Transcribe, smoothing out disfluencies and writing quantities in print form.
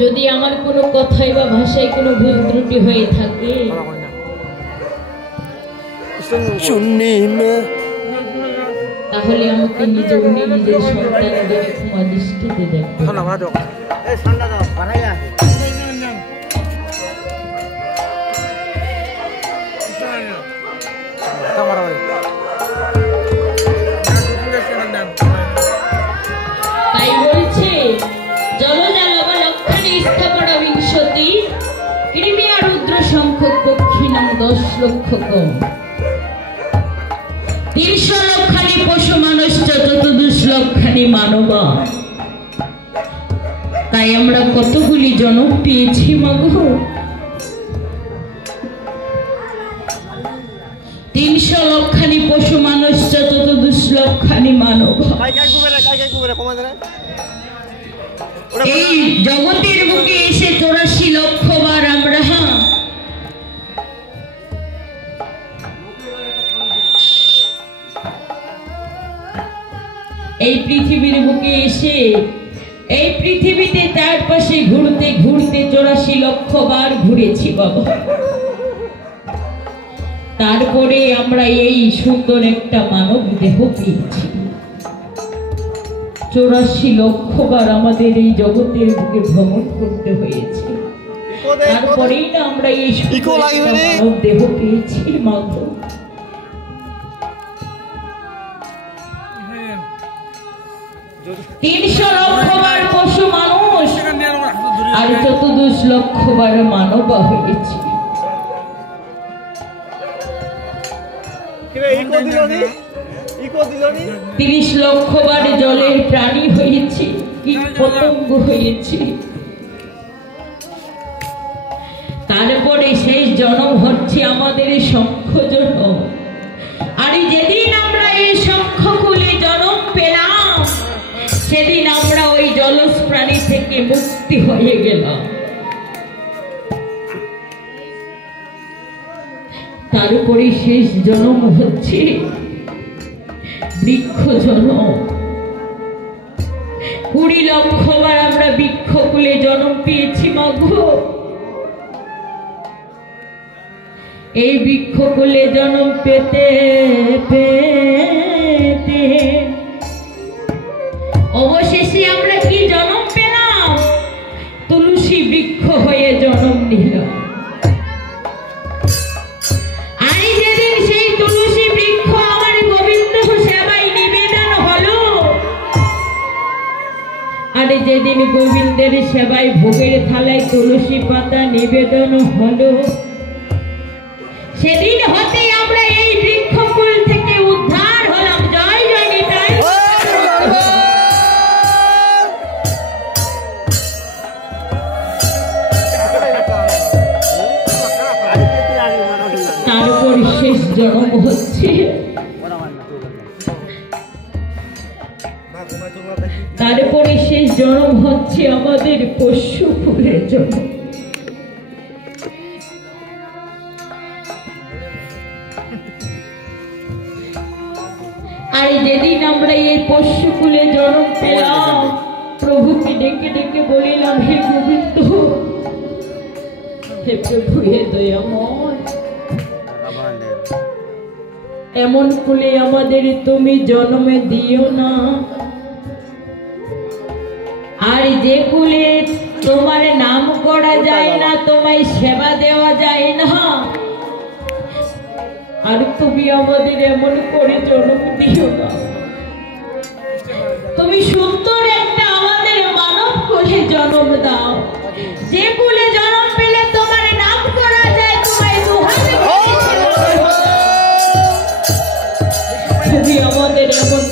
যদি আমার কোনো কথায় বা ভাষায় কোনো ভুল ত্রুটি হয়ে থাকে তাহলে আমাকে নিজের সন্তানদের ক্ষমা দৃষ্টিতে দেখবে। তাই বলছে জলজালবলক্ষণে স্থাপনা বিংশতি কৃমিয়া রুদ্র সংখ্যক পক্ষিণাং 10 লক্ষ কম 300 লক্ষানি পশু মানুষ চতুর্দশ লক্ষানি মানবা। তাই আমরা কতগুলি জন্ম পেয়েছি মাগো, 300 লক্ষানি পশু মানুষ চতুর্দশ লক্ষানি মানব। এই জগতের বুকে এসে 84 লক্ষ বার আমরা এই পৃথিবীর বুকে এসে এই পৃথিবীতে চারপাশে ঘুরতে ঘুরতে 84 লক্ষ বার ঘুরেছি বাবা। তারপরে আমরা এই সুন্দর একটা মানব দেহ পেয়েছি। 84 লক্ষ বার আমাদের এই জগতের বুকে ভ্রমণ করতে হয়েছে, তারপরেই না আমরা এই মানব দেহ পেয়েছি মাত্র। 300 লক্ষ বার পশু মানুষ আর 14 লক্ষ বার মানব হয়েছে। 30 লক্ষ বার জলের প্রাণী হয়েছে, কীট পতঙ্গ হয়েছে। তারপরে শেষ জন্ম হচ্ছে আমাদের শঙ্খ জন্ম। আর যেদিন আমরা এই শঙ্খকুলে জন্ম পেলাম সেদিন আমরা ওই জলজ প্রাণী থেকে মুক্তি হয়ে গেলাম। তারপরে শেষ জন্ম হচ্ছে বৃক্ষ জন্ম। 20 লক্ষ বার আমরা বৃক্ষকুলে জন্ম পেয়েছি মাগো। এই বৃক্ষকুলে জন্ম পেতে পেতে অবশেষে আমরা কি জন্ম পেলাম? তুলসী বৃক্ষ হয়ে জন্ম নিলাম। আর যেদিন সেই তুলসী বৃক্ষ আমার গোবিন্দ সেবায় নিবেদন হলো, আর যেদিন গোবিন্দের সেবায় ভোগের থালায় তুলসী পাতা নিবেদন হলো, সেদিন হতে আমরা এই বৃক্ষকুল থেকে উদ্ধার হলাম। জয় জয় নিতাই। তারপর শেষ জন্ম হচ্ছে তারপরে শেষ জন্ম হচ্ছে আমাদের পশুকুলের জন্য। আর যেদিন আমরা এই পশুকুলে জন্ম পেলাম, প্রভুকে ডেকে ডেকে বলিলাম, হে গোবিন্দ, হে প্রভু, হে দয়াময়, এমন কুলে আমাদের তুমি জন্মে দিও না। আর যে কুলে তোমার নাম করা যায় না, তোমায় সেবা দেওয়া যায় না, আর তুমি আমাদের এমন করে জন্ম দিও না। তুমি সুন্দর একটা আমাদের মানব কোলে জন্ম দাও, যে কুলে জন্ম পেলে তোমার নাম করা যায়, তোমায় দুহাত তুমি আমাদের এমন